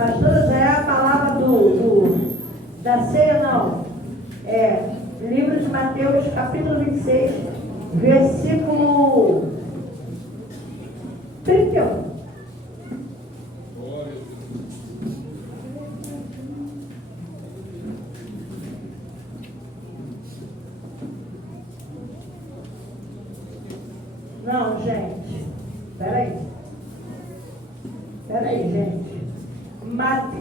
Pastora, já é a palavra da ceia, não. Livro de Mateus, capítulo 26, versículo 31. Não, gente. Peraí, gente.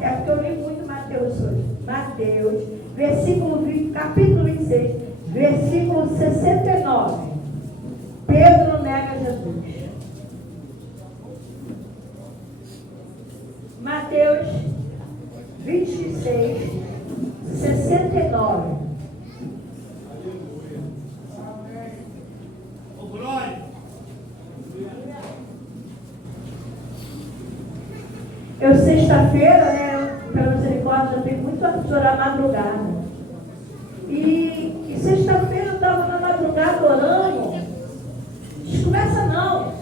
É porque eu li muito Mateus hoje. Mateus, capítulo 26, versículo 69. Pedro nega Jesus. Mateus 26, 69. Eu, sexta-feira, pela misericórdia, eu tenho muito a chorar madrugada. E sexta-feira eu estava na madrugada orando. Começa não.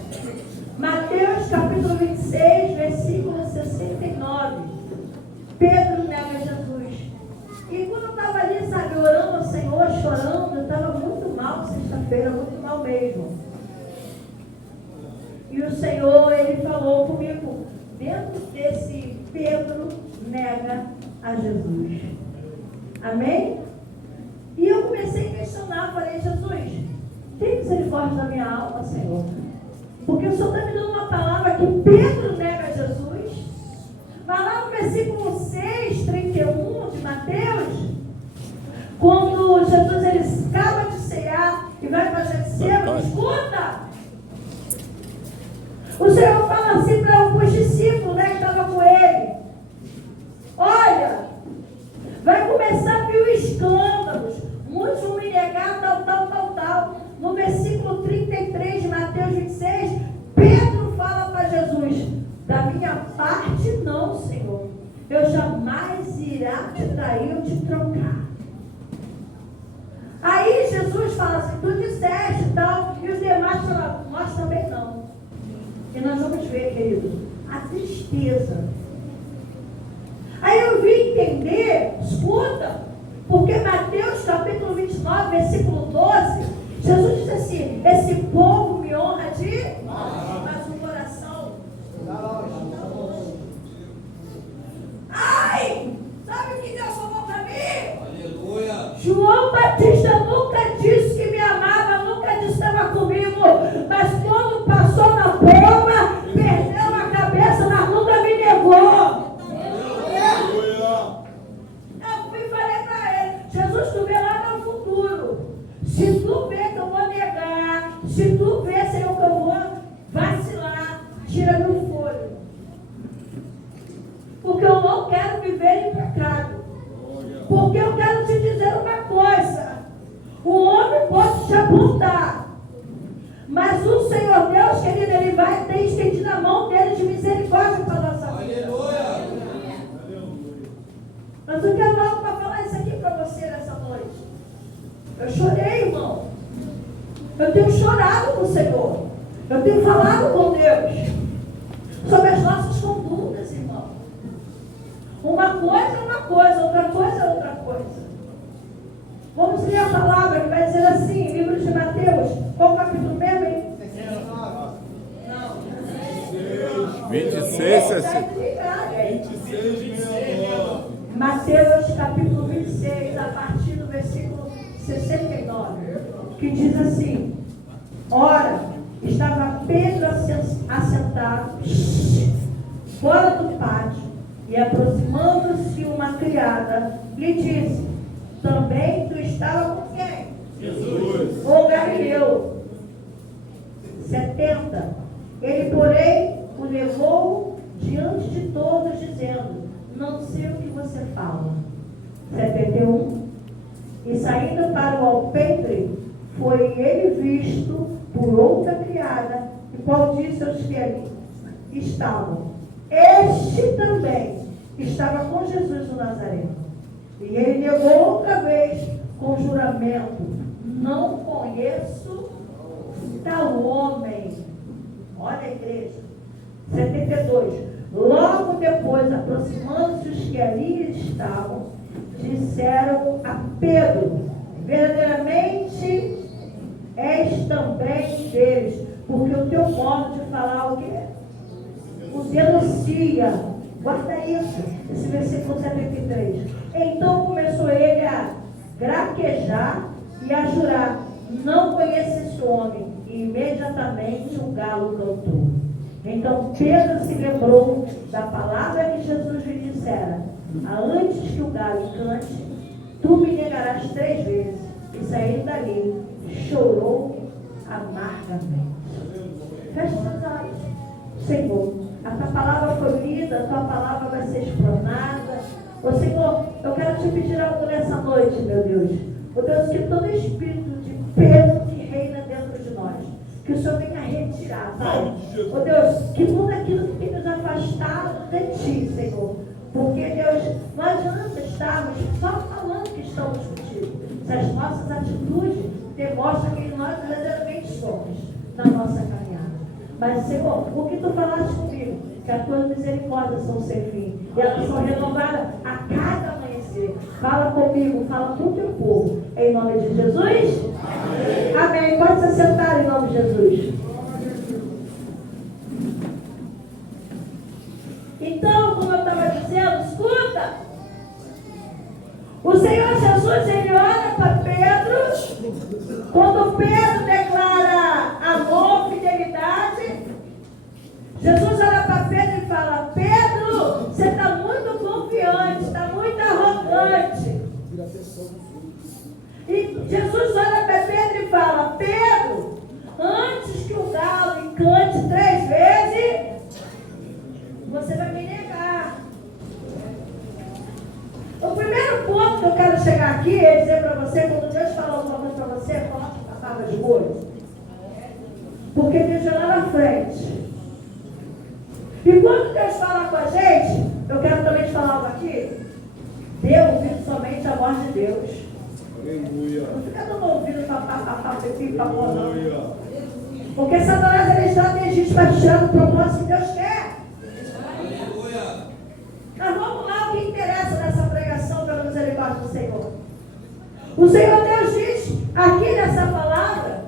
Mateus capítulo 26, versículo 69. Pedro nega Jesus. E quando eu estava ali, sabe, orando ao Senhor, chorando, eu estava muito mal sexta-feira, muito mal mesmo. E o Senhor, Ele falou comigo, dentro desse Pedro nega a Jesus. Amém? E eu comecei a questionar, falei, Jesus, tem misericórdia da minha alma, Senhor? Porque o Senhor está me dando uma palavra que Pedro nega Jesus. Vai lá no versículo 6, 31 de Mateus, quando Jesus ele acaba de cear e vai fazer ceia, escuta! O Senhor fala assim para os discípulos, que estavam com ele. Olha, vai começar a vir escândalos. Muitos vão me negar, tal. No versículo 33 de Mateus 26, Pedro fala para Jesus, da minha parte não, Senhor. Eu jamais irá te trair ou te trocar. Aí Jesus fala assim, tu disseste e tal, e os demais falam, nós também não. E nós vamos ver, querido, a tristeza. Aí eu vim entender, escuta, porque Mateus capítulo 29, versículo 12, Jesus disse assim, esse povo me honra de, mas o coração. Ai, sabe o que Deus falou para mim? Aleluia. João Batista nunca disse que me amava, nunca disse que estava comigo, mas quando passou na prova, perdeu a cabeça, mas nunca me negou. Eu fui e falei para ele, Jesus, tu vê lá no futuro. Se tu vê que eu vou negar, se tu vê, Senhor, que eu vou vacilar, tira meu fôlego. Porque eu não quero viver em pecado. Porque eu quero te dizer uma coisa. O homem pode te apontar. Mas o Senhor Deus, querido, Ele vai ter estendido a mão dele de misericórdia para a nossa vida. Aleluia. Mas eu quero algo para falar isso aqui para você nessa noite. Eu chorei, irmão. Eu tenho chorado com o Senhor. Eu tenho falado com Deus sobre as nossas condutas, irmão. Uma coisa é uma coisa, outra coisa é outra coisa. Vamos ler a palavra que vai dizer assim, livro de Mateus, qual capítulo mesmo, hein? Não. 26, 60. Mateus capítulo 26, a partir do versículo 69, que diz assim, ora, estava Pedro assentado fora do pátio, e aproximando-se uma criada, lhe disse, também tu estava com quem? Jesus. O Galileu. 70. Ele, porém, o levou diante de todos, dizendo, não sei o que você fala. 71. E saindo para o alpendre, foi ele visto por outra criada, e qual disse aos que ali estavam, este também estava com Jesus no Nazareno. E ele negou outra vez com juramento, não conheço tal homem. Olha a igreja. 72. Logo depois Depois, aproximando-se os que ali estavam, disseram a Pedro: verdadeiramente és também deles, porque o teu modo de falar o quê? O denuncia. Guarda isso, esse versículo 73. Então começou ele a graquejar e a jurar: não conheço esse homem. E imediatamente o galo cantou. Então Pedro se lembrou da palavra que Jesus lhe dissera: antes que o galo cante, tu me negarás 3 vezes. E saindo dali, chorou amargamente. Feche seus olhos. Senhor, a tua palavra foi lida, a tua palavra vai ser explanada. Ô Senhor, eu quero te pedir algo nessa noite, meu Deus. Ô Deus, que todo espírito de peso que reina dentro de nós, que o Senhor venha retirar, Pai. Ô Deus, que tudo aquilo que tem nos afastado de Ti, Senhor. Porque, Deus, não adianta estarmos só falando que estamos contigo. Se as nossas atitudes demonstram quem nós verdadeiramente somos na nossa caminhada. Mas, Senhor, o que Tu falaste comigo? Que as Tuas misericórdias são sem fim. E elas são renovadas a cada amanhecer. Fala comigo, fala com o Teu povo. Em nome de Jesus? Amém. Amém. Pode se sentar em nome de Jesus. Então, como eu estava dizendo, escuta. O Senhor Jesus, ele olha para Pedro. Quando Pedro declara amor, fidelidade, Jesus olha para Pedro e fala: Pedro, você está muito confiante, está muito arrogante. E Jesus olha para Pedro e fala: Pedro, antes que o galo cante 3 vezes, você vai me negar. O primeiro ponto que eu quero chegar aqui é dizer para você: quando Deus fala alguma coisa para você, coloque a palavra de molho. Porque Deus já lá na frente. E quando Deus fala com a gente, eu quero também te falar algo aqui. Dê ouvido somente a voz de Deus. Aleluia. Não fica dando ouvido para não. Porque Satanás ele é estrategista para tirar do propósito que Deus quer. Aleluia. Mas vamos lá, o que interessa nessa pregação pela misericórdia do Senhor. O Senhor Deus diz aqui nessa palavra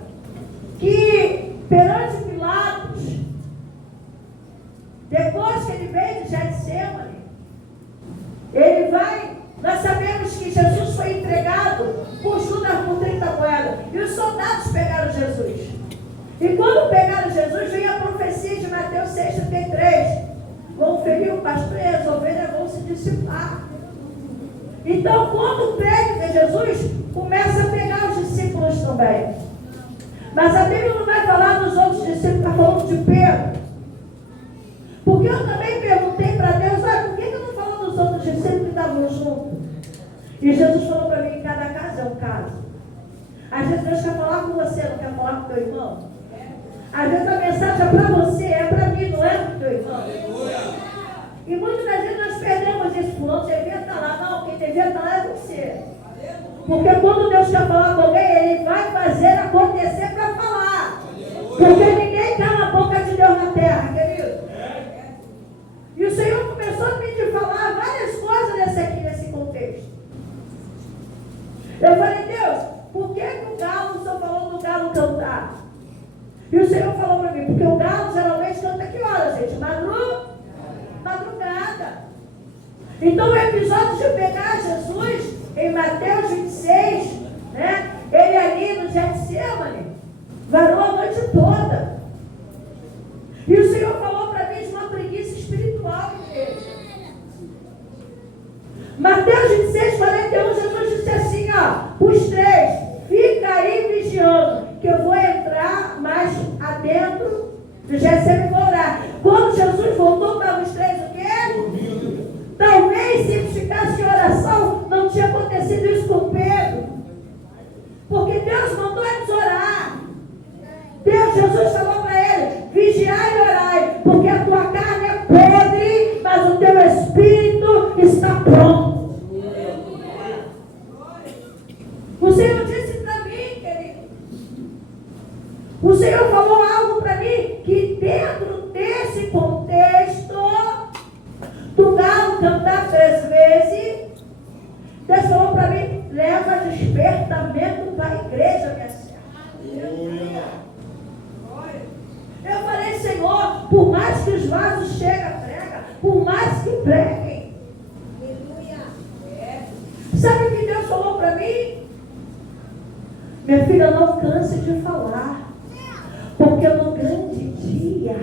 que perante Pilatos, depois que ele veio de Getsemane, ele vai, nós sabemos que Jesus foi entregado por Judas por 30 moedas, e os soldados pegaram Jesus. E quando pegaram Jesus, veio a profecia de Mateus 6,33: vão ferir o pastor e as ovelhas vão se dissipar. Então, quando pega de Jesus, começa a pegar os discípulos também. Mas a Bíblia não vai falar dos outros discípulos, está falando de Pedro. Porque eu também perguntei para Deus: por que eu não falo dos outros discípulos que estavam juntos? E Jesus falou para mim: cada caso é um caso. Às vezes Deus quer falar com você, não quer falar com o teu irmão. Às vezes a mensagem é para você, é para mim, não é para o teu irmão. E muitas das vezes nós perdemos isso. Fulano devia estar lá. Não, quem devia estar lá é você. Porque quando Deus quer falar com alguém, Ele vai fazer acontecer para falar. Porque ninguém cala a boca de Deus na terra, querido. E o Senhor começou a me falar várias coisas nesse contexto. Eu falei: Deus, por que o galo, o Senhor falou do galo cantar? E o Senhor falou para mim: porque o galo geralmente canta que hora, gente? Madrugada. Então o episódio de pegar Jesus em Mateus 26, né? Ele ali no Getsemane, varou a noite toda. E o Senhor falou para mim de uma preguiça espiritual dele. Mateus 26, 41, Jesus disse assim: os 3, fica aí vigiando, que eu vou entrar mais adentro do Getsemane e vou orar. Quando Jesus voltou, para os 3 o quê? Talvez se eles ficassem em oração, não tinha acontecido isso com Pedro. Porque Deus mandou eles orar. Jesus falou para ele: vigiai e orai, porque a tua carne é podre, mas o teu espírito está pronto. O Senhor disse para mim, querido, o Senhor falou algo para mim, que dentro desse contexto do galo preguem. Sabe o que Deus falou para mim? Minha filha, não canse de falar, porque no grande dia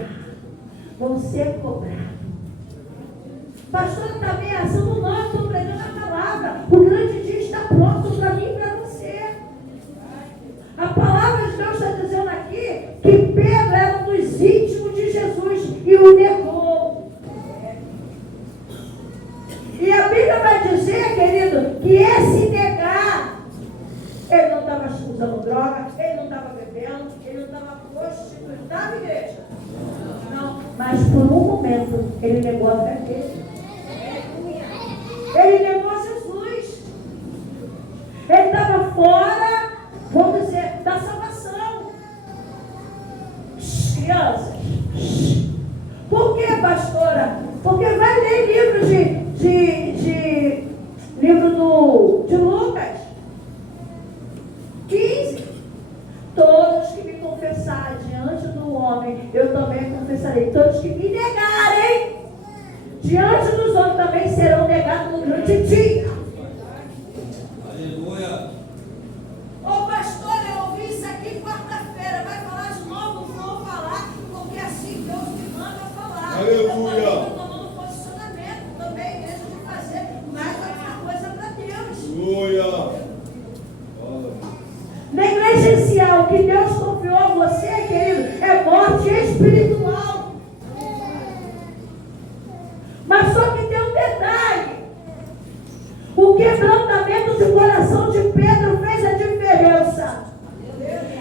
vão ser cobrados. Pastora está ameaçando, não, eu estou pregando a palavra. O grande dia está pronto para mim e para você. A palavra de Deus está dizendo aqui que Pedro era um dos íntimos de Jesus e o negou. E a Bíblia vai dizer, querido, que esse negar, ele não estava usando droga, ele não estava bebendo, ele não estava prostituindo. Estava, igreja? Não, mas por um momento ele negou a fé dele. Ele negou Jesus. Ele estava fora, vamos dizer, da salvação. Crianças. Por que, pastora? Porque vai ler livros livro de Lucas 15. Todos que me confessarem diante do homem, eu também confessarei. Todos que me negarem diante dos homens também serão negados no grande dia. Aleluia. Ô pastor, eu ouvi isso aqui quarta-feira. Vai falar de novo? Vou falar, porque assim Deus me manda falar. Aleluia. Eu estou tomando posicionamento também, mesmo de fazer mais alguma coisa para Deus. Aleluia. Negligenciar o que Deus confiou a você, querido, é morte espiritual. Mas só que tem um detalhe. O quebrantamento de coração de Pedro fez a diferença.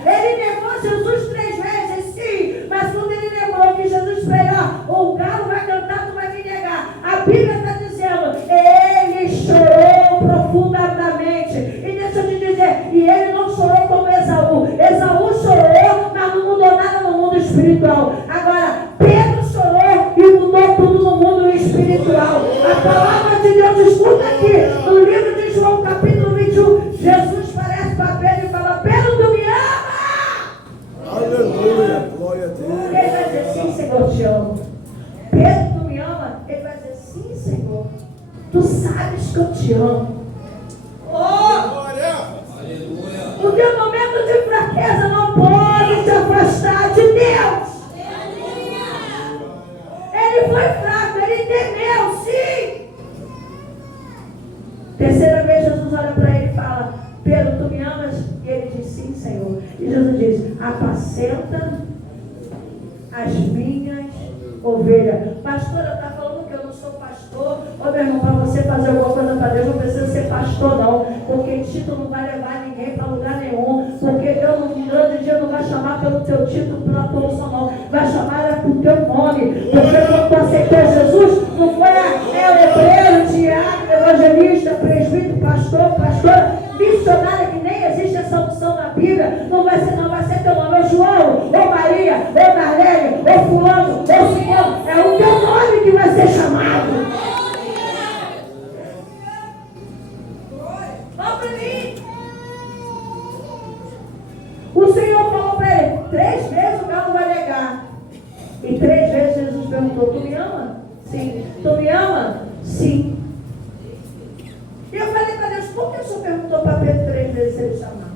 Ele negou Jesus 3 vezes, sim. Mas quando ele negou que Jesus esperar, o galo vai cantar, tu vai me negar. A Bíblia está dizendo, ele chorou profundamente. E deixa eu te dizer, e ele não chorou como Esaú. Esaú chorou, mas não mudou nada no mundo espiritual. Agora, Pedro chorou e mudou tudo no mundo espiritual. A palavra de Deus, escuta aqui, no livro de João, capítulo 21, Jesus parece para Pedro e fala, Pedro, tu me ama? Aleluia. Glória a Deus. Ele vai dizer, sim, Senhor, eu te amo. Pedro, tu me ama? Ele vai dizer, sim, Senhor. Tu sabes que eu te amo. Glória. Aleluia. O teu momento de fraqueza não pode te afastar de Deus. Ele foi fraco, ele temeu, sim. Terceira vez Jesus olha para ele e fala, Pedro, tu me amas? E ele diz, sim, Senhor. E Jesus diz, apacenta as minhas ovelhas. Pastora, está falando que eu não sou pastor? Ô meu irmão, para você fazer alguma coisa para Deus, não precisa ser pastor não, porque título não vai levar ninguém para lugar nenhum, porque Deus no grande dia não vai chamar pelo teu título, pela tua unção não, vai chamar pelo teu nome, porque quando tu aceitou Jesus, não foi obreiro, diácono, evangelista, presbítero, pastora, missionária, que nem existe essa unção na Bíblia, não vai ser não, vai ser teu nome, ô João, ô Maria, ô Marlene, ô fulano, ô Simão, é o teu nome que vai ser chamado. Olha para mim. O Senhor falou para ele, 3 vezes o galo vai negar. E 3 vezes Jesus perguntou, tu me ama? Sim. Tu me ama? Sim. E eu falei para Deus, por que o Senhor perguntou para Pedro 3 vezes se ele chamar?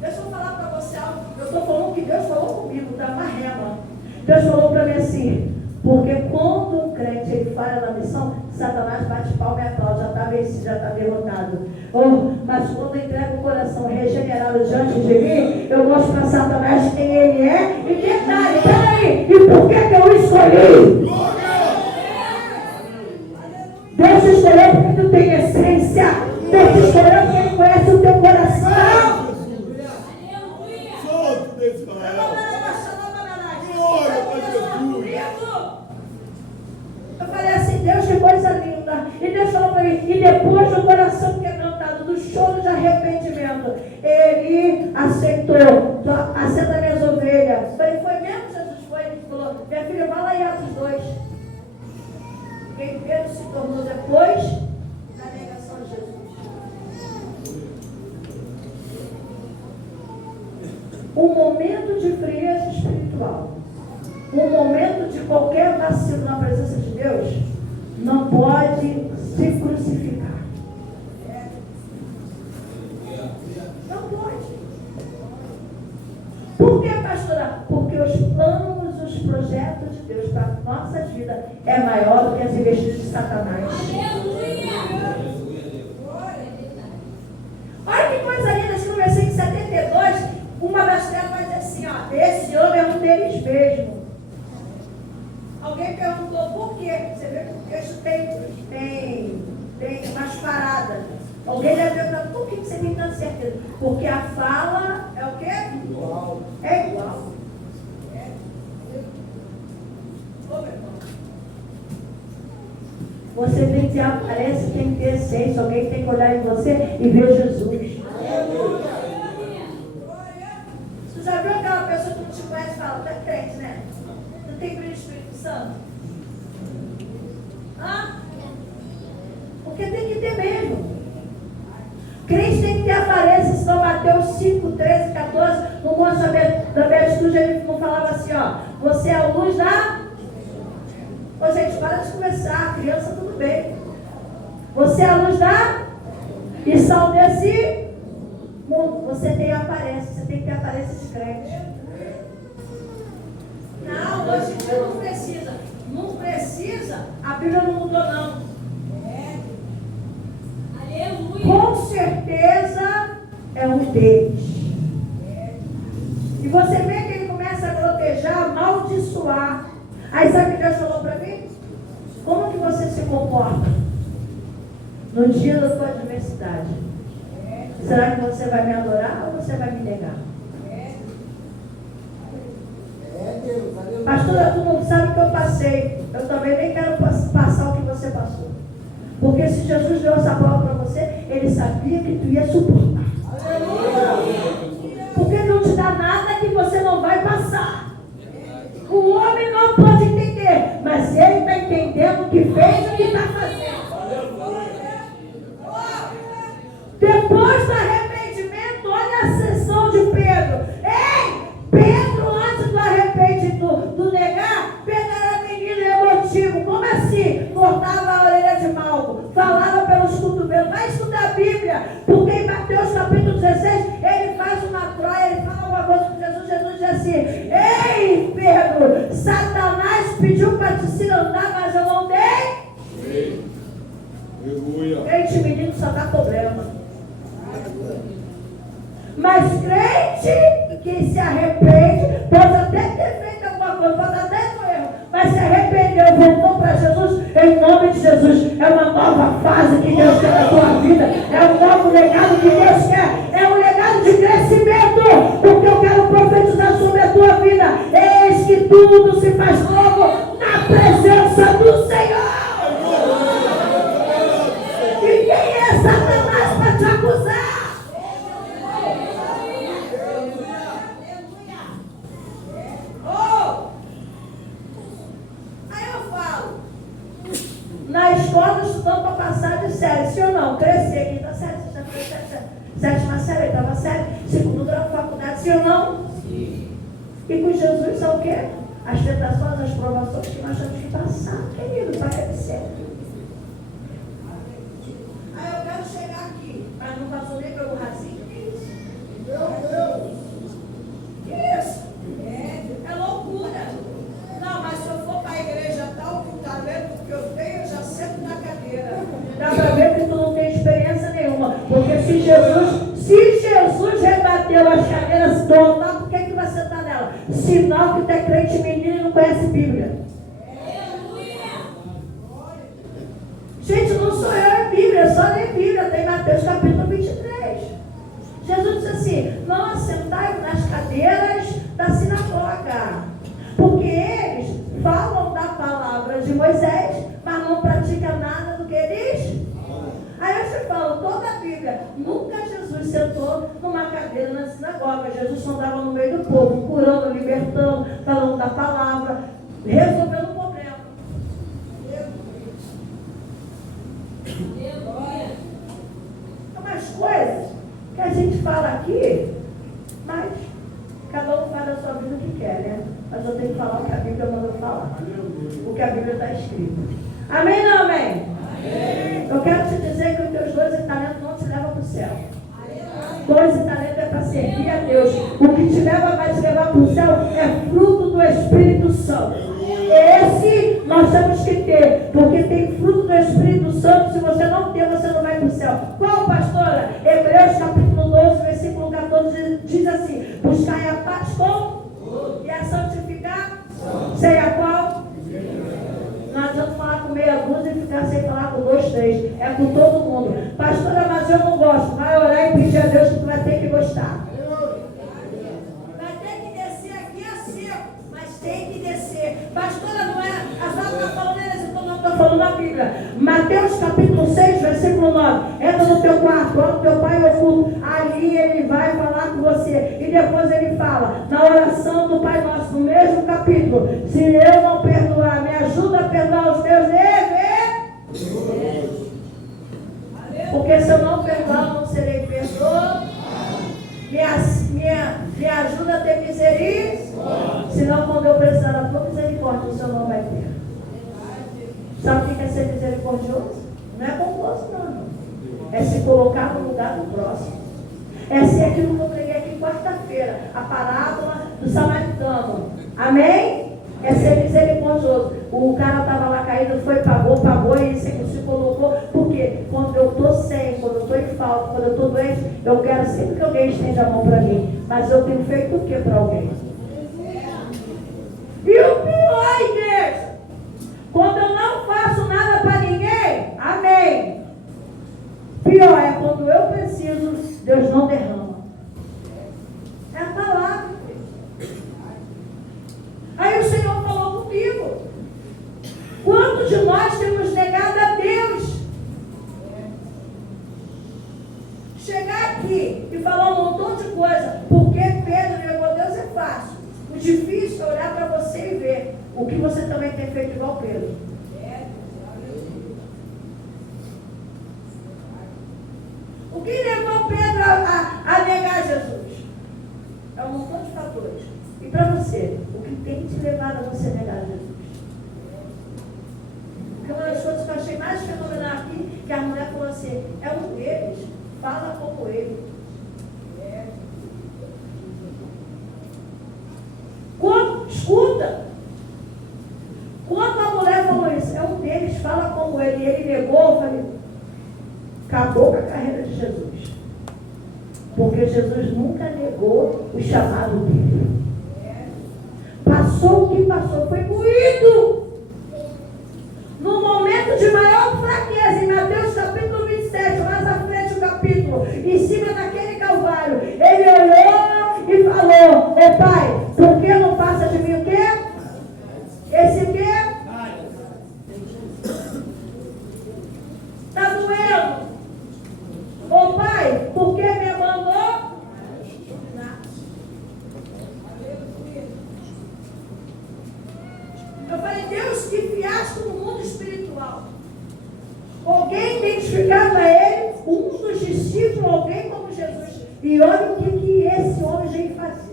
Deixa eu falar para você algo. Eu estou falando que Deus falou comigo, tá? Uma rema. Deus falou para mim assim, porque quando um crente ele falha na missão, Satanás bate palma e aplaude, já está vencido, já está derrotado. Mas quando entrega o coração regenerado diante de mim, eu mostro para Satanás quem ele é. E detalhe, peraí, e por que eu o escolhi? Deus te escolheu porque tu tem essência. Deus te escolheu porque ele conhece o teu coração. Santo de Israel. Glória a Jesus. Eu falei assim, Deus, que coisa linda. E Deus falou para mim, e depois do coração quebrantado, do choro de arrependimento, ele aceitou, aceita minhas ovelhas. Eu falei, foi mesmo, Jesus? Foi? Ele falou, minha filha, vai lá em Atos 2. Quem Pedro se tornou depois da negação de Jesus. Um momento de frieza espiritual, um momento de qualquer vacilo na presença de Deus não pode se crucificar. Não pode. Por que, pastora? Porque os planos, os projetos de Deus para nossas vidas é maior do que as investidas de Satanás. Olha que coisa linda, no versículo 72, uma das trevas vai dizer assim, ó, esse homem é um deles mesmo. Alguém perguntou por quê? Você vê que o texto tem umas paradas. Alguém deve perguntar, por que você tem tanta certeza? Porque a fala é o quê? Igual. É igual. Ô, meu irmão. Você tem que ter aparência, tem que ter essência. Alguém tem que olhar em você e ver Jesus. Você já viu aquela pessoa que não te conhece e fala, tu é crente, né? Não tem brilho do Espírito Santo? Hã? Porque tem que ter mesmo. Crente tem que ter aparência, senão Mateus 5, 13, 14, no monte da Beatitude, ele não falava assim, ó, você é a luz da... Ô gente, para de conversar, criança tudo bem. Você é a luz da... E sal desse mundo. Você tem aparência, você tem que ter aparência de crente. Não, hoje em dia não precisa. Não precisa, a Bíblia não mudou não. Com certeza é um deles. E você vê que ele começa a proteger, amaldiçoar. Aí sabe o que Deus falou para mim? Como que você se comporta no dia da sua adversidade? Será que você vai me adorar ou você vai me negar? Pastora, tu não sabe o que eu passei. Eu também nem quero passar o que você passou. Porque se Jesus deu essa prova para você, ele sabia que tu ia suportar. Porque não te dá nada que você não vai passar. O homem não pode entender, mas ele está entendendo o que fez e o que está fazendo. Depois do arrependimento, olha a sessão de Pedro. Ei, Pedro, antes do arrependimento, do negar, Pedro era menino emotivo. Como assim? Cortava a orelha de Malco, falava pelos cotovelos. Vai estudar a Bíblia, porque em Mateus capítulo 16, ele faz uma troia, ele fala uma coisa com Jesus. Jesus diz assim: ei, Pedro, Satanás pediu para te se andar, mas eu não dei. Crente menino só dá problema. Mas crente que se arrepende, pode até ter feito alguma coisa, pode até ter um erro, mas se arrependeu, voltou para Jesus, em nome de Jesus. É uma nova fase que Deus quer na tua vida, é um novo legado que Deus quer, é um legado de crescimento, porque eu quero profetizar sobre a tua vida. Eis que tudo se faz novo na presença do Senhor. E quem é Satanás para te acusar? Na escola estudando para passar de série, sim ou não? Crescer, quinta série, sexta série, sétima série, oitava série, segundo grau, faculdade, sim ou não? Sim. E com Jesus são o quê? As tentações, as provações que nós temos que passar, querido, para crescer. Aí eu quero chegar aqui, mas não passou nem pelo racinho, que isso? Meu Deus! Que isso? É loucura. Não, mas se eu for para a igreja tal, com o talento que eu tenho, eu já sento na cadeira. Dá para ver que tu não tem experiência nenhuma. Porque se Jesus rebateu as cadeiras todas, por que vai sentar nela? Sinal que tu é crente menino e não conhece Bíblia. Gente, não sou eu em Bíblia, eu só leio Bíblia. Tem Mateus capítulo 23. Jesus disse assim: não assentai nas cadeiras da sinagoga. Porque eles falam da palavra de Moisés, mas não praticam nada do que eles. Aí eu te falo, toda a Bíblia, nunca Jesus sentou numa cadeira na sinagoga. Jesus andava no meio do povo, curando, libertando, falando da palavra, resolvendo o problema. São umas coisas que a gente fala aqui, mas cada um faz a sua vida o que quer, né? Mas eu tenho que falar o que a Bíblia manda falar. o que a Bíblia está escrito. Amém ou não amém? Amém? Eu quero te dizer que os teus 12 talentos não te levam para o céu. 12 talentos é para servir a Deus. O que te leva, vai te levar para o céu é fruto do Espírito Santo. Esse nós temos que ter, porque tem fruto do Espírito Santo. Se você não ter, você não vai para o céu. Qual, pastora? Hebreus capítulo 12, versículo 14 diz assim: buscai a paz com e a santificar, sei a qual? Não adianta falar com meia dúzia e ficar sem falar com 2, 3. É com todo mundo. Pastora, mas eu não gosto. Vai orar e pedir a Deus que tu vai ter que gostar. Vai ter que descer aqui assim, mas tem que descer. Pastora, não é? A senhora está falando isso, então não Estou falando a Bíblia. Mateus capítulo 6, versículo 9. Entra no teu quarto, ora o teu pai oculto. Ali ele vai falar com você. E depois ele fala, na oração do Pai Nosso, no mesmo capítulo: se eu não perdoar, me ajuda a perdoar os meus deveres. Porque se eu não perdoar, eu não serei perdoado. Me ajuda a ter misericórdia. Senão, quando eu precisar da tua misericórdia, o Senhor não vai ter. Sabe o que é ser misericordioso? Não é bondoso, não. É se colocar no lugar do próximo. É ser aquilo que eu preguei aqui quarta-feira, a parábola do samaritano. Amém? É ser misericordioso. O cara estava lá caído, foi, pagou e se colocou. Por quê? Quando eu estou sem, quando eu estou em falta, quando eu estou doente, eu quero sempre que alguém estenda a mão para mim. Mas eu tenho feito o que para alguém? E o pior, igreja, quando eu não faço nada para ninguém, amém. Pior é quando eu preciso, Deus não derrama. É a palavra. Aí o Senhor falou comigo: quantos de nós temos negado a Deus? Chegar aqui e falar um montão de coisa, porque Pedro negou Deus, é fácil. O difícil é olhar para você e ver o que você também tem feito igual Pedro. O que levou Pedro a negar Jesus? É um montão de fatores. E para você, o que tem te levado a você negar Jesus? Porque uma das coisas que eu achei mais fenomenal aqui, que a mulher falou assim: é um deles, fala como ele. Escuta. Quando a mulher falou isso, é um deles, fala como ele. E ele negou, eu falei: acabou com a carreira de Jesus. Porque Jesus nunca negou o chamado dele. Passou o que passou, foi moído. No momento de maior fraqueza, em Mateus capítulo 27, mais à frente o capítulo, em cima daquele calvário, ele olhou e falou: ô Pai, por que não passa de mim o quê? Esse o quê? Está doendo. Ô Pai, por que me abandonou? Eu falei: Deus, que fiasco no mundo espiritual. Alguém identificava ele, um dos discípulos, alguém como Jesus. E olha o que esse homem veio fazer.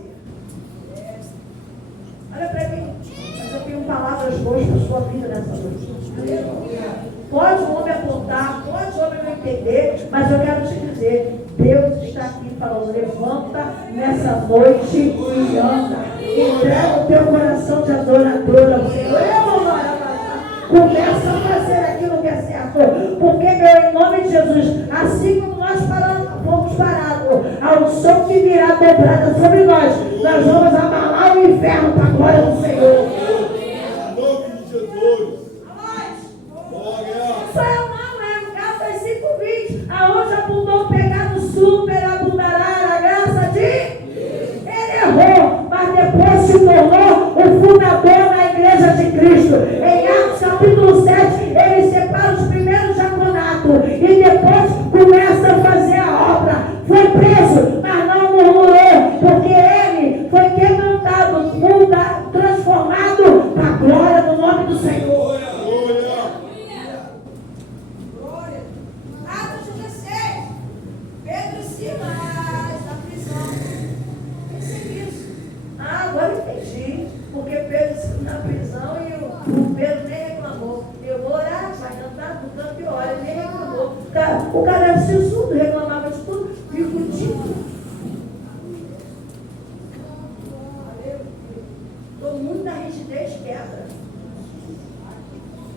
Olha para mim, mas eu tenho palavras boas para a sua vida nessa noite. Pode o homem apontar, pode o homem não entender, mas eu quero te dizer: Deus está aqui falando: levanta nessa noite e anda. Entrega o teu coração de adorador ao Senhor. Começa a fazer aquilo que é certo. Porque, meu, em nome de Jesus, assim como nós fomos parados, a unção que virá dobrada sobre nós vamos abalar o inferno para a glória do Senhor. Em nome de Jesus. Israel não é. Gálatas 5:20. Aonde abundou o pecado, superabundará a graça de... Ele errou, mas depois se tornou o fundador da igreja de Cristo. Em Atos capítulo 7, ele separa os primeiros diaconatos e depois começa a fazer a obra. Foi preso, mas não murmurou, porque ele foi quebrantado, transformado para a glória do nome do Senhor. Glória. Atos 16. Pedro e Silas na prisão. Pensei nisso. Agora eu entendi. Porque Pedro na prisão e o Pedro nem O cara era sisudo, reclamava de tudo, bicudido. Todo mundo da rigidez quebra.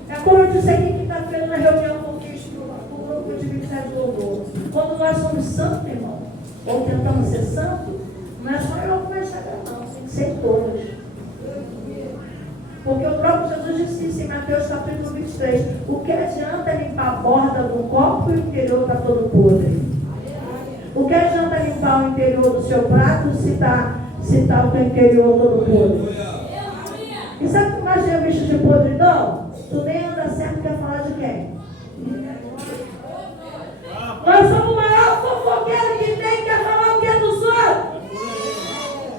É como eu disse aqui quinta-feira na reunião com o grupo de ministério de louvor. Quando nós somos santos, irmão, ou tentamos ser santos, não é só eu que vai chegar, não, tem que ser todos. Porque o próprio Jesus disse isso em Mateus capítulo 23. O que adianta limpar a borda do copo e o interior está todo podre? O que adianta limpar o interior do seu prato se está o teu interior todo podre? E sabe o que mais tem bicho de podridão? Tu nem anda certo, quer falar de quem? Nós somos o maior fofoqueiro que tem, quer falar o que é dos outros.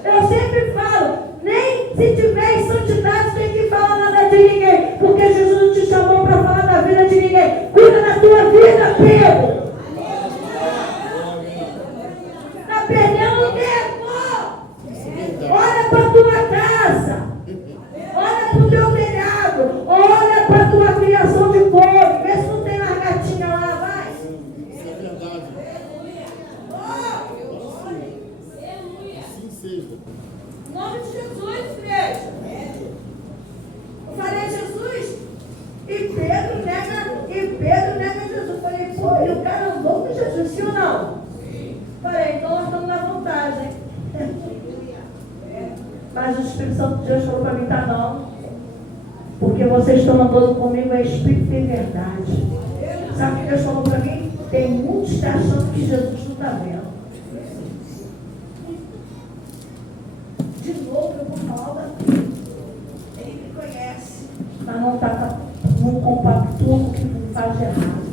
Eu sempre falo, nem se tiver em santidade tem que falar nada de ninguém, porque Jesus não te chamou para falar da vida de ninguém. Cuida da tua vida, Pedro. Está perdendo tempo. Olha para a tua casa. Olha para o teu telhado. Olha para a tua criação de couve. Vê se não tem largatinha lá, vai. Isso é verdade. Assim seja. Em nome de Jesus, igreja. Eu falei Jesus e Pedro nega Jesus. Eu falei, pô, e o cara andou com Jesus, sim ou não? Falei, então nós estamos na vantagem. Mas o Espírito Santo de Deus falou para mim, tá não. Porque vocês estão andando comigo é Espírito e verdade. Sabe o que Deus falou para mim? Tem muitos que estão achando que Jesus não está vendo. De novo eu vou falar daqui. Ele me conhece, mas não compactua com o que me faz de errado.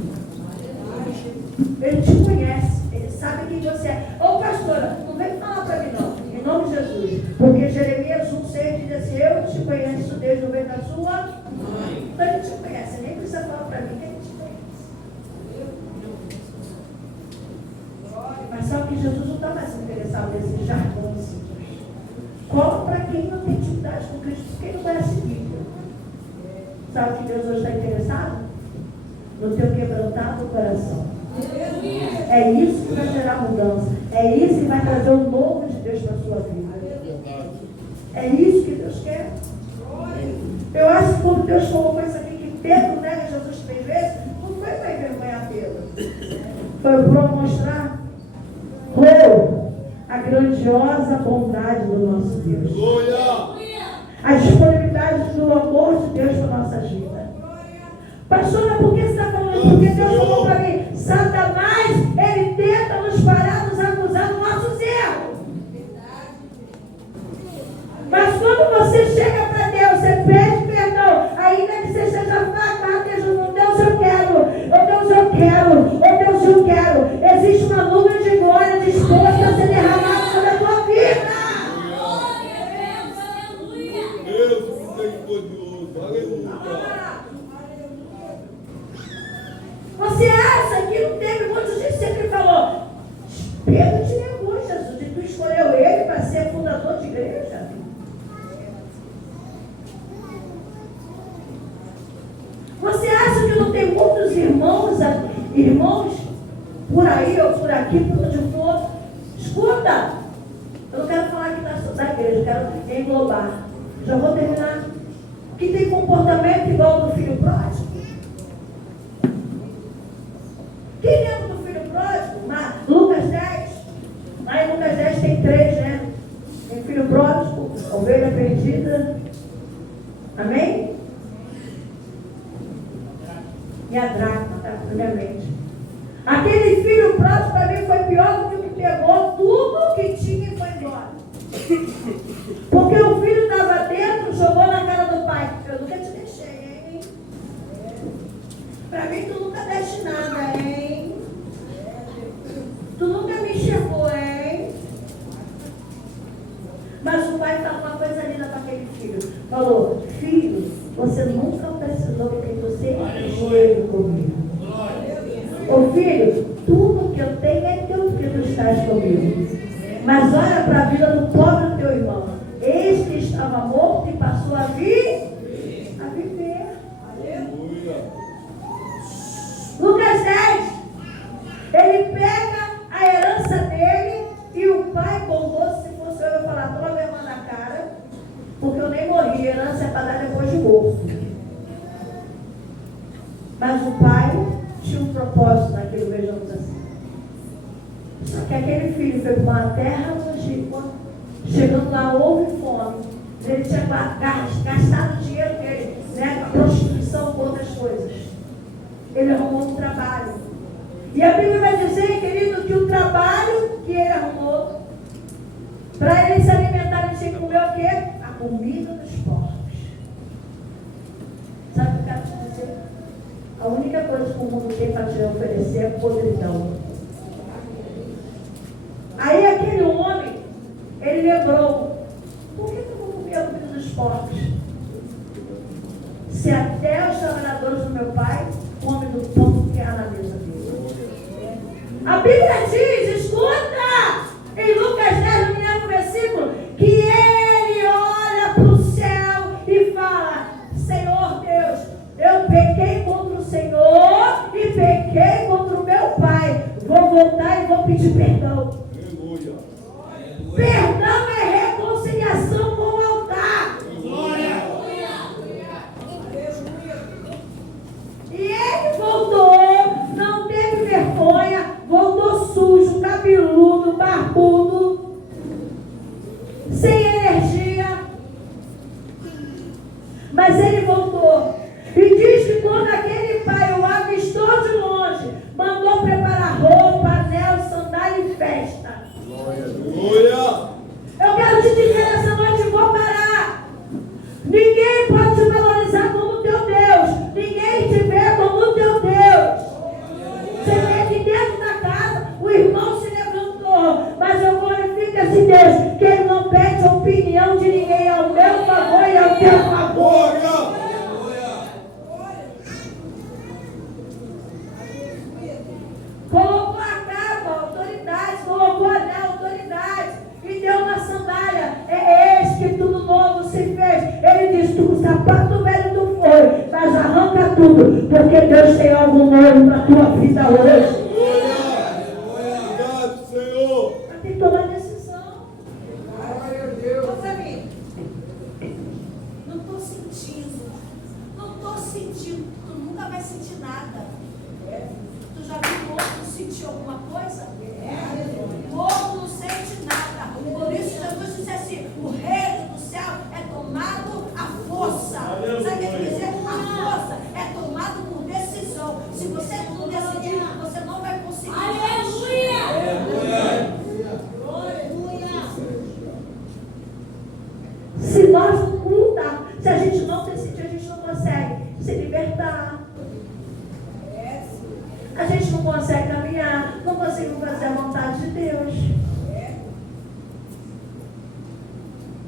Ele te conhece, ele sabe quem você é. Ô pastora, não vem falar para mim não, em nome de Jesus. Porque Jeremias 1,6 diz assim, eu te conheço desde o ventre da sua mãe. Então ele te conhece, nem precisa falar para mim que ele te conhece. Mas só que Jesus não está mais interessado nesse jargão assim. Cola para quem não tem intimidade com Cristo, quem não conhece Bíblia. Sabe que Deus hoje está interessado? No teu quebrantado coração. É isso que vai gerar mudança. É isso que vai trazer o novo de Deus para a sua vida. É isso que Deus quer. Eu acho que quando Deus falou com isso aqui, que Pedro nega Jesus 3 vezes, não foi para envergonhar Pedro. Foi para mostrar a grandiosa bondade do nosso Deus. A disponibilidade do amor de Deus para nossas vidas. Pastora, por que você está falando isso? Porque Deus falou para mim, Satanás, ele tenta nos parar, nos acusar dos nossos erros. Mas quando você chega para Deus, você pede perdão, ainda que você seja fraco, Deus, eu quero, Deus, eu quero. Existe uma nuvem de glória disposta a ser derramada sobre a tua vida. Deus misericordioso, aleluia. Você acha que não teve muitos dias sempre falou, Pedro te negou, Jesus, e tu escolheu ele para ser fundador de igreja? Você acha que não tem muitos irmãos por aí ou por aqui, por onde for? Escuta, eu não quero falar aqui da igreja, eu quero englobar. Já vou terminar. Que tem comportamento igual ao do filho pródigo. Quem lembra do filho pródigo? Lucas 10. Lá em Lucas 10 tem 3, né? Tem filho pródigo, ovelha perdida. Amém? E a dracma, tá? Primeiramente. Aquele filho pródigo para mim foi pior do que o que pegou tudo que tinha e foi embora. Porque o filho estava dentro, jogou na cara do pai. Eu nunca te deixei, hein? Para mim tu nunca deste nada, hein? Tu nunca me enxergou, hein? Mas o pai falou uma coisa linda para aquele filho. Falou, filho, você nunca precisou que você esteja comigo. Ô filho, tudo que eu tenho é teu porque tu estás comigo. Mas olha para a vida do pobre do teu irmão. Este estava morto e passou a viver. Lucas 10. Mas o pai tinha um propósito naquilo, vejamos assim. Só que aquele filho foi para uma terra longínqua, chegando lá, houve fome. Ele tinha gastado o dinheiro dele, né, com a prostituição, com outras coisas. Ele arrumou um trabalho. E a Bíblia vai dizer, querido, que o trabalho que ele arrumou, para ele se alimentar, ele tinha que comer o quê? A comida dos porcos. Sabe o que eu quero te dizer? A única coisa que o mundo tem para te oferecer é podridão. Aí aquele homem, ele lembrou, por que eu vou comer a comida dos porcos? Se até os trabalhadores do meu pai comem do pão que há na mesa dele. A Bíblia diz, escuta, em Lucas 10, no primeiro versículo, que ele olha para o céu e fala, Senhor Deus, eu pequei contra o Senhor e pequei contra o meu pai. Vou voltar e vou pedir perdão. Aleluia. Perdão é reconciliação com o altar. Glória. E ele voltou, não teve vergonha, voltou sujo, cabeludo, barbudo, sem energia. Mas ele voltou. E diz que quando aquele pai o avistou de longe, mandou preparar roupa, anel, sandália e festa. Glória. Eu quero te dizer nessa noite, vou parar. Ninguém pode te valorizar como teu Deus. Ninguém te vê como teu Deus. Você vê que dentro da casa o irmão se levantou. Mas eu glorifico esse Deus, que ele não pede a opinião de ninguém ao meu favor e ao teu favor. Glória. Colocou a capa, autoridade, colocou a anel, autoridade, e deu uma sandália. É eis que tudo novo se fez. Ele diz, o sapato velho tu foi, mas arranca tudo, porque Deus tem algo novo na tua vida hoje. Obrigado, Senhor. Mas tem que tomar decisão. Ô, Flavinho, não estou sentindo. Não estou sentindo. Tu nunca vai sentir nada. Tu já viu o outro sentir alguma coisa? O outro não sente nada. Por isso Jesus disse assim, o reino do céu é tomado à força. Sabe o que quer dizer? A força é tomado por decisão. Se você não decidir, você não vai conseguir. Se nós não lutar, se a gente não decidir, a gente não consegue se libertar. A gente não consegue caminhar, não conseguimos fazer a vontade de Deus.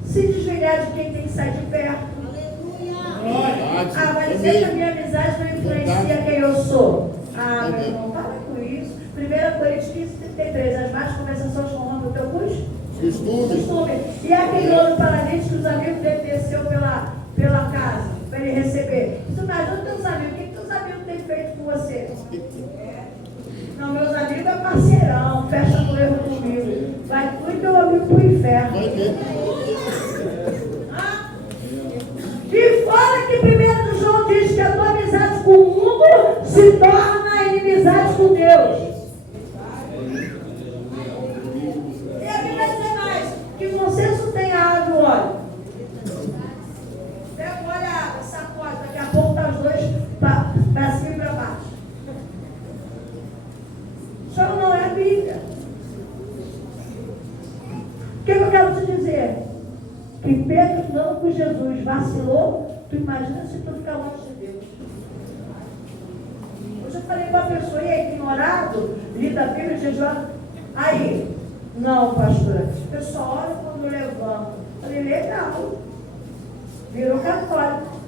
Se desligar de quem tem que sair de perto. Ah, vai dizer que a minha amizade não influencia quem eu sou. Ah, meu irmão, para com isso. 1 Coríntios 15:33, as más conversações corrompem o teu costume. E aquele homem paralítico que os amigos dele desceu pela casa, para ele receber. Tu imagina os teus amigos, o que teus amigos têm feito com você? Não, meus amigos é parceirão, fecha no erro comigo. Vai tu e teu amigo pro inferno. Ah? E fora que 1 João diz que a tua amizade com o mundo se torna inimizade com Deus. E a Bíblia diz mais, que você só tem a água e o óleo. Pega o óleo, a água, sacode, daqui a pouco tá os dois para cima e para baixo. Só não é a Bíblia. O que eu quero te dizer? Que Pedro, não com Jesus, vacilou. Tu imagina se tu ficar longe de Deus. Hoje eu falei para a pessoa, e é ignorado, lida a Bíblia, Jesus. Aí, não, pastora, eu só oro quando eu levanto. Falei, legal. Virou católico.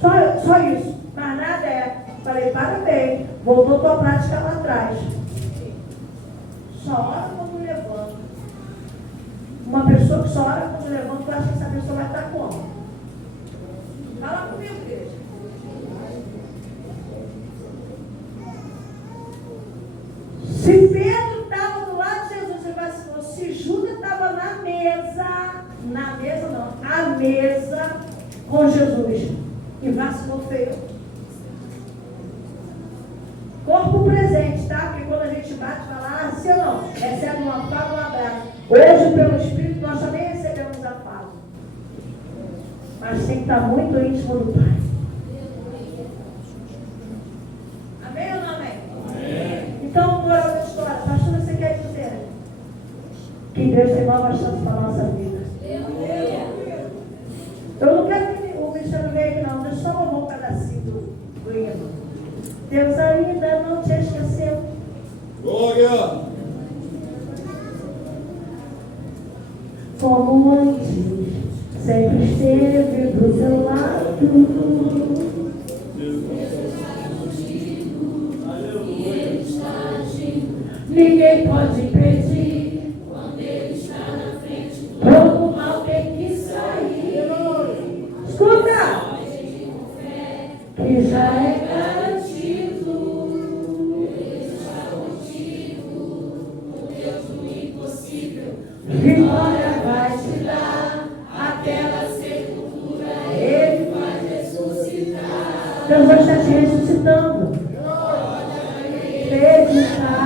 Só isso. Mas nada é. Falei, parabéns. Voltou tua prática lá atrás. Só ora quando levanta. Uma pessoa que só ora quando levanta, tu acha que essa pessoa vai estar como? Fala comigo, igreja. Se Pedro estava do lado de Jesus, ele vacilou. Se Judas estava na mesa com Jesus, e vacilou feio. está, porque quando a gente bate, fala, sim ou não? Recebe um afago, um abraço. Hoje, pelo Espírito, nós também recebemos afago. Mas tem que estar muito íntimo do Pai. Amém ou não amém? Amém. Então, moral da história. Pastor, você quer dizer que Deus tem novas chances para a nossa vida. Eu não quero que o Cristiano venha aqui não. Deixa eu só um pedacinho do hino. Deus ainda não te esqueceu. Glória. Como antes, sempre esteve do seu lado. Ninguém pode impedir quando ele está na frente. Todo mal tem que sair. Escuta! Que já é garantido. Ele está contigo. O Deus do impossível. Vitória vai te dar. Aquela sepultura ele vai ressuscitar. Deus vai estar te ressuscitando. Acreditar.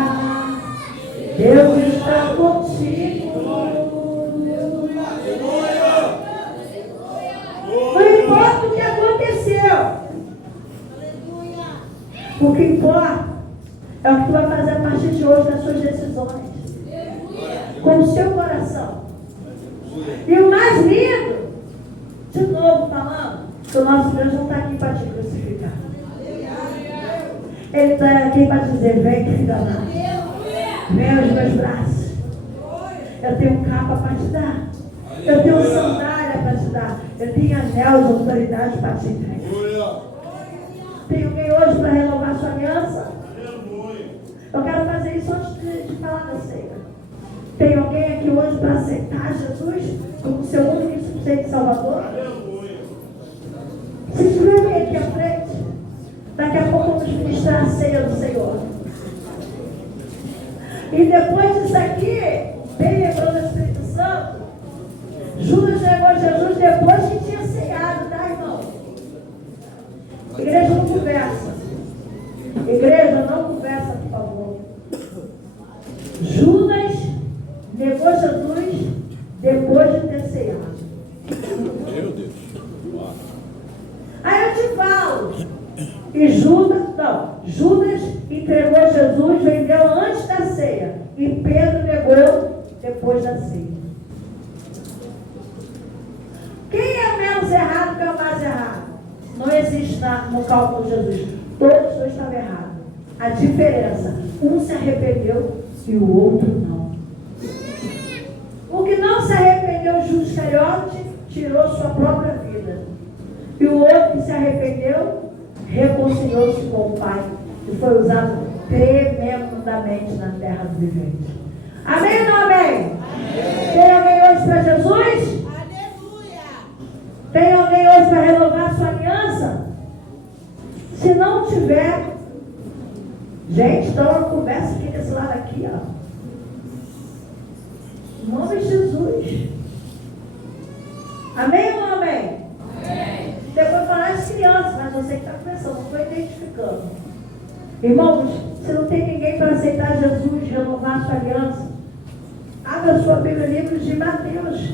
Deus está contigo. Não importa o que aconteceu. O que importa é o que tu vai fazer a partir de hoje nas suas decisões. Com o seu coração. E o mais lindo, de novo falando, que o nosso Deus não está aqui para te crucificar. Ele está aqui para dizer, vem que filha amada. Vem aos meus braços. Eu tenho capa para te dar. Eu tenho sandália para te dar. Eu tenho anel de autoridade para te entregar. Tem alguém hoje para renovar sua aliança? Eu quero fazer isso antes de falar da ceia. Tem alguém aqui hoje para aceitar Jesus como seu único e suficiente Salvador? Se estiver bem aqui à frente, daqui a pouco vamos ministrar a ceia do Senhor. E depois disso aqui, bem lembrando o Espírito Santo, Judas negou Jesus depois que tinha ceiado, tá, irmão? Igreja não conversa. Igreja não conversa, por favor. Judas negou Jesus depois de ter ceado. Meu Deus. Aí eu te falo. E Judas entregou Jesus, vendeu antes da ceia. E Pedro negou depois da ceia. Quem é o menos errado que é o mais errado? Não existe no cálculo de Jesus. Todos dois estavam errados. A diferença, um se arrependeu e o outro não. O que não se arrependeu, Judas Iscariote, tirou sua própria vida. E o outro que se arrependeu, reconciliou-se com o Pai e foi usado tremendamente na terra dos viventes. Amém ou não amém? Tem alguém hoje para Jesus? Aleluia! Tem alguém hoje para renovar sua aliança? Se não tiver, gente, então uma conversa aqui desse lado aqui, ó. Em nome de Jesus. Amém ou não amém? Amém. Depois falar de criança, mas você que está conversando, não estou identificando. Irmãos, se não tem ninguém para aceitar Jesus, renovar sua aliança, abra sua Bíblia, livro de Mateus.